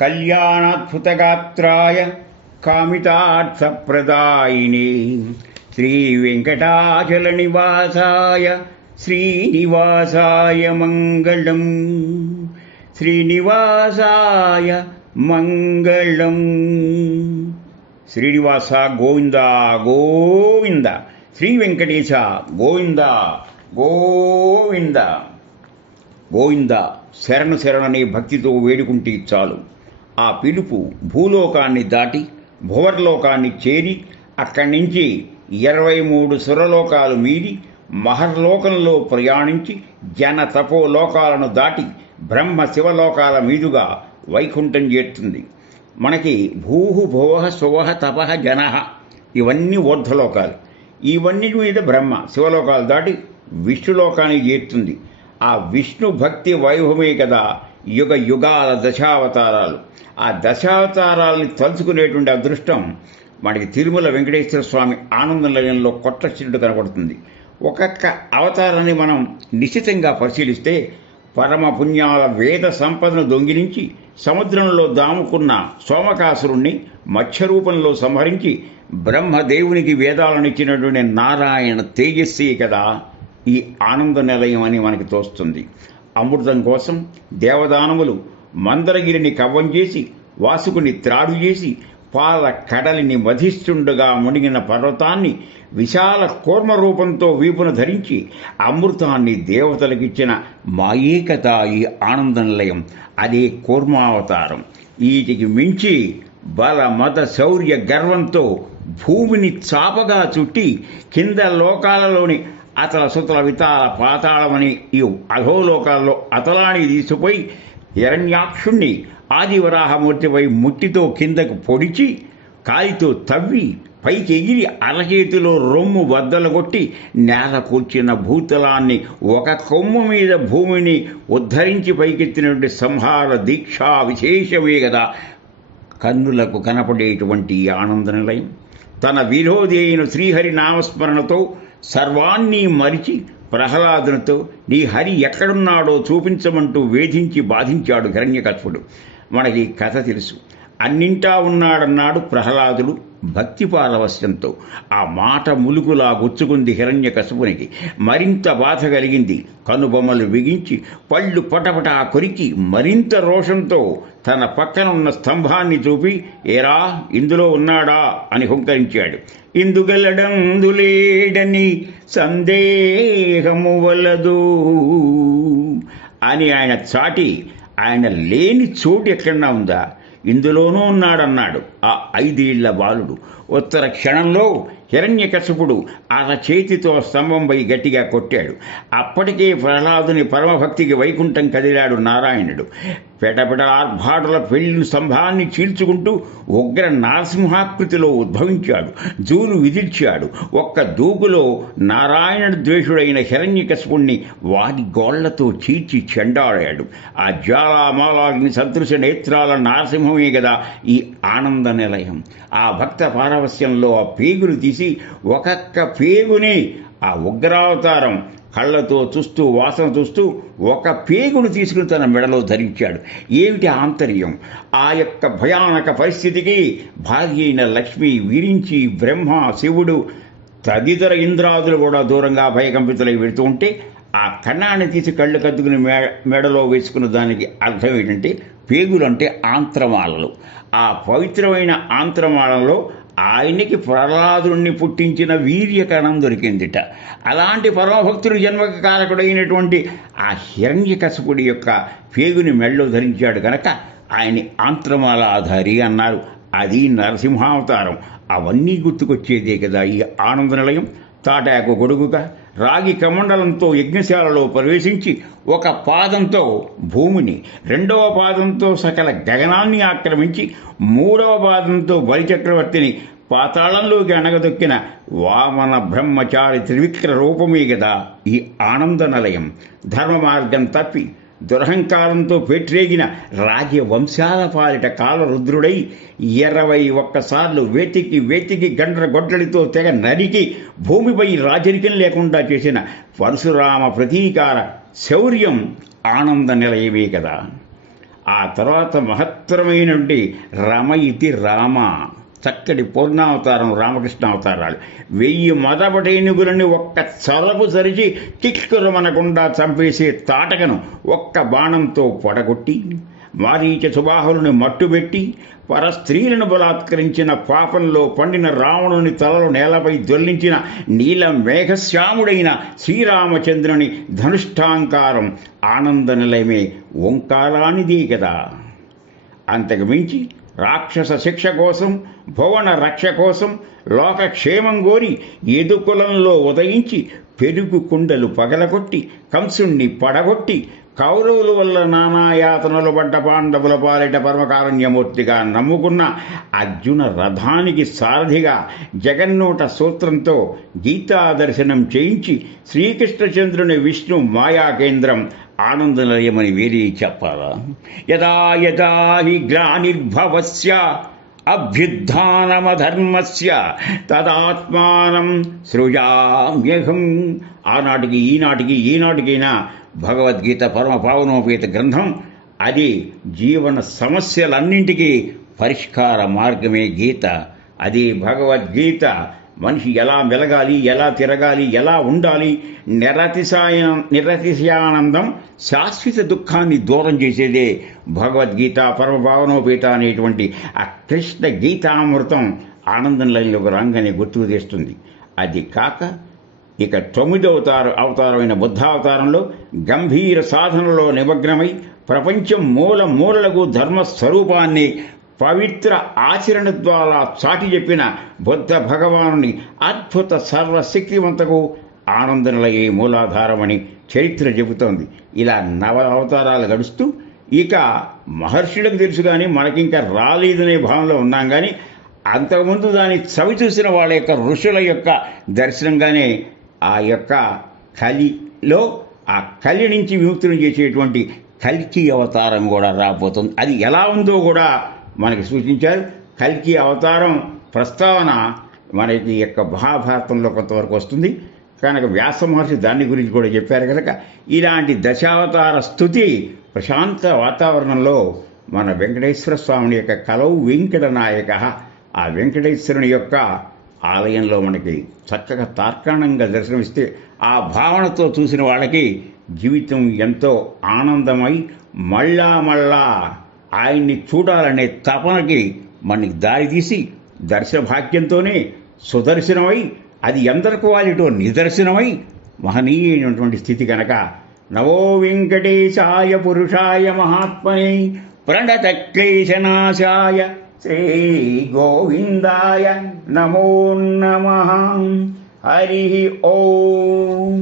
కళ్యాణాద్భుతగాత్రాయ కామితార్థప్రదాయినే శ్రీవేంకటాచలనివాసాయ శ్రీనివాసాయ మంగళం. శ్రీనివాసాయ మంగళం. శ్రీనివాస గోవింద గోవింద. శ్రీ వెంకటేశ గోవింద గోవింద గోవింద. శరణు శరణనే భక్తితో వేడుకుంటే చాలు. ఆ పిలుపు భూలోకాన్ని దాటి భువర్లోకాన్ని చేరి అక్కడి నుంచి 23 సురలోకాలు మీరి మహర్లోకంలో ప్రయాణించి జన తపోలోకాలను దాటి బ్రహ్మ శివలోకాల మీదుగా వైకుంఠం చేరుతుంది. మనకి భూహు భువః స్వః తపః జనః ఇవన్నీ ఊర్ధ్వలోకాలు. ఇవన్నీ మీద బ్రహ్మ శివలోకాలు దాటి విష్ణులోకానికి చేరుతుంది. ఆ విష్ణు భక్తి వైభవమే కదా యుగ యుగాల దశావతారాలు. ఆ దశావతారాలని తలుచుకునేటువంటి అదృష్టం మనకి తిరుమల వెంకటేశ్వర స్వామి ఆనంద నిలయంలో కొట్టచ్చినట్టు కనబడుతుంది. ఒక్కొక్క అవతారాన్ని మనం నిశ్చితంగా పరిశీలిస్తే పరమ పుణ్యాల వేద సంపదను దొంగిలించి సముద్రంలో దాముకున్న సోమకాసురుణ్ణి మత్స్యరూపంలో సంహరించి బ్రహ్మదేవునికి వేదాలనిచ్చినటువంటి నారాయణ తేజస్సే కదా ఈ ఆనంద నిలయం అని మనకి తోస్తుంది. అమృతం కోసం దేవదానములు మందరగిరిని కవ్వం చేసి వాసుకుని త్రాడు చేసి పాల కడలిని వధిస్తుండగా మునిగిన పర్వతాన్ని విశాల కూర్మ రూపంతో వీపున ధరించి అమృతాన్ని దేవతలకిచ్చిన మాయే కదా ఈ ఆనంద నిలయం. అదే కూర్మావతారం. వీటికి మించి బల మత శౌర్య గర్వంతో భూమిని చాపగా చుట్టి కింద లోకాలలోని అతల సుతల వితాల పాతాళమని ఈ అధోలోకాల్లో అతలానికి తీసుకుపోయి హిరణ్యాక్షుణ్ణి ఆదివరాహమూర్తిపై ముట్టితో కిందకు పొడిచి కాలితో తవ్వి పైకి ఎగిరి అరచేతిలో రొమ్ము బద్దలుగొట్టి నేల కూర్చిన భూతలాన్ని ఒక కొమ్ము మీద భూమిని ఉద్ధరించి పైకెత్తినటువంటి సంహార దీక్షా విశేషమే కదా కన్నులకు కనపడేటువంటి ఆనంద నిలయం. తన విరోధి అయిన శ్రీహరి నామస్మరణతో సర్వాన్ని మరిచి ప్రహ్లాదునితో నీ హరి ఎక్కడున్నాడో చూపించమంటూ వేధించి బాధించాడు హిరణ్యకశిపుడు. మనకి కథ తెలుసు. అన్నింటా ఉన్నాడన్నాడు ప్రహ్లాదుడు భక్తి పారవస్యంతో. ఆ మాట ములుగులా గుచ్చుకుంది హిరణ్యకశిపునికి. మరింత బాధ కలిగింది. కనుబొమ్మలు బిగించి పళ్ళు పటపటా కొరికి మరింత రోషంతో తన పక్కనున్న స్తంభాన్ని చూపి ఏరా ఇందులో ఉన్నాడా అని హుంకరించాడు. ఇందుగలడందులేడని సందేహము వలదు అని ఆయన చాటి ఆయన లేని చోటు ఎక్కడన్నా ఉందా ఇందులోనూ ఉన్నాడన్నాడు ఆ 5 ఏళ్ల బాలుడు. ఉత్తర క్షణంలో హిరణ్యకశిపుడు చేతితో స్తంభంపై గట్టిగా కొట్టాడు. అప్పటికే ప్రహ్లాదుని పరమభక్తికి వైకుంఠం కదిలాడు నారాయణుడు. పెటపెట ఆర్భాటుల పెళ్లి స్తంభాన్ని చీల్చుకుంటూ ఉగ్ర నరసింహాకృతిలో ఉద్భవించాడు. జూలు విదిల్చాడు. ఒక్క దూకులో నారాయణ ద్వేషుడైన హిరణ్యకశిపుణ్ణి వారి గోళ్లతో చీల్చి చెండాడాడు. ఆ జ్వాలామాలాగ్ని సదృశ నేత్రాల నరసింహమే కదా ఈ ఆనంద నిలయం. ఆ భక్త పారవస్యంలో ఆ పేగులు తీసి ఒక్కొక్క పేగుని ఆ ఉగ్రావతారం కళ్ళతో చూస్తూ వాసన చూస్తూ ఒక పేగును తీసుకుని తన మెడలో ధరించాడు. ఏమిటి ఆంతర్యం? ఆ యొక్క భయానక పరిస్థితికి భార్య అయిన లక్ష్మి వీరించి బ్రహ్మ శివుడు తదితర ఇంద్రాదులు కూడా దూరంగా భయకంపితులై వెళుతూ ఉంటే ఆ కన్నాన్ని తీసి కళ్ళు కద్దుకుని మెడలో వేసుకున్న దానికి అర్థం ఏంటంటే పేగులంటే ఆంత్రమాలలు. ఆ పవిత్రమైన ఆంత్రమాలలో ఆయనకి ప్రహ్లాదుని పుట్టించిన వీర్యకణం దొరికిందిట. అలాంటి పరమభక్తుడు జన్మక కారకుడైనటువంటి ఆ హిరణ్యకశిపుడి యొక్క పేగుని మెళ్ళలో ధరించాడు కనుక ఆయన్ని ఆంత్రమాలాధారి అన్నారు. అది నరసింహావతారం. అవన్నీ గుర్తుకొచ్చేదే కదా ఈ ఆనంద నిలయం. తాటాకు గొడుగుగా రాగి కమండలంతో యజ్ఞశాలలో ప్రవేశించి ఒక పాదంతో భూమిని, 2వ పాదంతో సకల గగనాన్ని ఆక్రమించి 3వ పాదంతో బలిచక్రవర్తిని పాతాళంలోకి అణగదొక్కిన వామన బ్రహ్మచారి త్రివిక్ర రూపమే కదా ఈ ఆనంద నిలయం. ధర్మ మార్గం తప్పి దురహంకారంతో పెట్టరేగిన రాజ్యవంశాల పాలిట కాలరుద్రుడై 21 సార్లు వెతికి వెతికి గండ్ర గొడ్డలితో తెగ నరికి భూమిపై రాజరికం లేకుండా చేసిన పరశురామ ప్రతీకార శౌర్యం ఆనంద నిలయమే కదా. ఆ తర్వాత మహత్తరమైనటువంటి రమ ఇతి రామ, చక్కటి పూర్ణావతారం రామకృష్ణ అవతారాలు. 1000 మదపటేనుగులని ఒక్క చలపు సరిచి కిక్కురమనకుండా చంపేసే తాటకను ఒక్క బాణంతో పొడగొట్టి, మారీచ సుబాహులను మట్టుబెట్టి, పరస్త్రీలను బలాత్కరించిన పాపంలో పండిన రావణుని తలలో నేలపై దొల్లించిన నీల మేఘశ్యాముడైన శ్రీరామచంద్రుని ధనుష్ఠాంకారం ఆనంద నిలయమే ఓంకారానిదే కదా. అంతకు మించి రాక్షస శిక్ష కోసం, భువన రక్ష కోసం, లోకక్షేమం కోరి ఎదుకులంలో ఉదయించి పెరుగు కుండలు పగలగొట్టి కంసుణ్ణి పడగొట్టి కౌరవుల వల్ల నానాయాతనలు పడ్డ పాండవుల పాలిట పరమకారుణ్యమూర్తిగా నమ్ముకున్న అర్జున రథానికి సారథిగా జగన్నోట సూత్రంతో గీతా దర్శనం చేయించి శ్రీకృష్ణచంద్రుని విష్ణు మాయా కేంద్రం ఆనందనిలయమని వేరే చెప్పాలా? యదా యదా హి గ్లానిర్భవస్య అభ్యుత్థానమధర్మస్య తదాత్మానం సృజామ్యహం. ఆనాటికి ఈనాటికి ఈనాటికైనా భగవద్గీత పరమ పావనోపేత గ్రంథం. అది జీవన సమస్యలన్నింటికీ పరిష్కార మార్గమే గీత. అది భగవద్గీత. మనిషి ఎలా మెలగాలి, ఎలా తిరగాలి, ఎలా ఉండాలి, నిరతిశయానందం, శాశ్వత దుఃఖాన్ని దూరం చేసేదే భగవద్గీత పరమ పావనోపేత అనేటువంటి ఆ కృష్ణ గీతామృతం ఆనందంలోకి రాగానే గుర్తుకు తెస్తుంది. అది కాక ఇక 9వ అవతారమైన బుద్ధావతారంలో గంభీర సాధనలో నిమగ్నమై ప్రపంచం మూల మూలలకు ధర్మస్వరూపాన్ని పవిత్ర ఆచరణ ద్వారా చాటి చెప్పిన బుద్ధ భగవానుని అద్భుత సర్వశక్తివంతకు ఆనందనిలయే మూలాధారమని చరిత్ర చెబుతోంది. ఇలా 9 అవతారాలు గడుస్తూ ఇక మహర్షులకు తెలుసు కానీ మనకింకా రాలేదనే భావనలో ఉన్నాం. కానీ అంతకుముందు దాన్ని చవి చూసిన వాళ్ళ యొక్క ఋషుల యొక్క దర్శనంగానే ఆ యొక్క కలిలో ఆ కలి నుంచి విముక్తులు చేసేటువంటి కల్కి అవతారం కూడా రాబోతుంది. అది ఎలా ఉందో కూడా మనకి సూచించారు. కల్కి అవతారం ప్రస్తావన మనకి యొక్క మహాభారతంలో కొంతవరకు వస్తుంది కనుక వ్యాస మహర్షి దాని గురించి కూడా చెప్పారు కనుక ఇలాంటి దశావతార స్థుతి ప్రశాంత వాతావరణంలో మన వెంకటేశ్వర స్వామిని యొక్క కలవు వెంకట నాయక, ఆ వెంకటేశ్వరుని యొక్క ఆలయంలో మనకి చక్కగా తార్కాణంగా దర్శనమిస్తే ఆ భావనతో చూసిన వాళ్ళకి జీవితం ఎంతో ఆనందమై మళ్ళా మళ్ళా ఆయన్ని చూడాలనే తపనకి మనకి దారితీసి దర్శన భాగ్యంతోనే సుదర్శనమై అది ఎందరికి వాలిటో నిదర్శనమై మహనీయమైనటువంటి స్థితి కనుక నవో వెంకటేశాయ పురుషాయ మహాత్మనే ప్రణత క్లేశనాశాయ శ్రీ గోవిందాయ నమో నమః. హరి ఓం.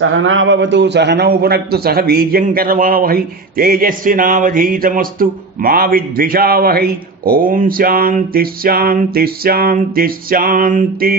సహనావతు సహనౌ పునక్తు సహ వీర్యం కరవావహై తేజస్వినావధీతమస్తు మా విద్విషావహై. ఓం శాంతి శాంతి శాంతి శాంతి.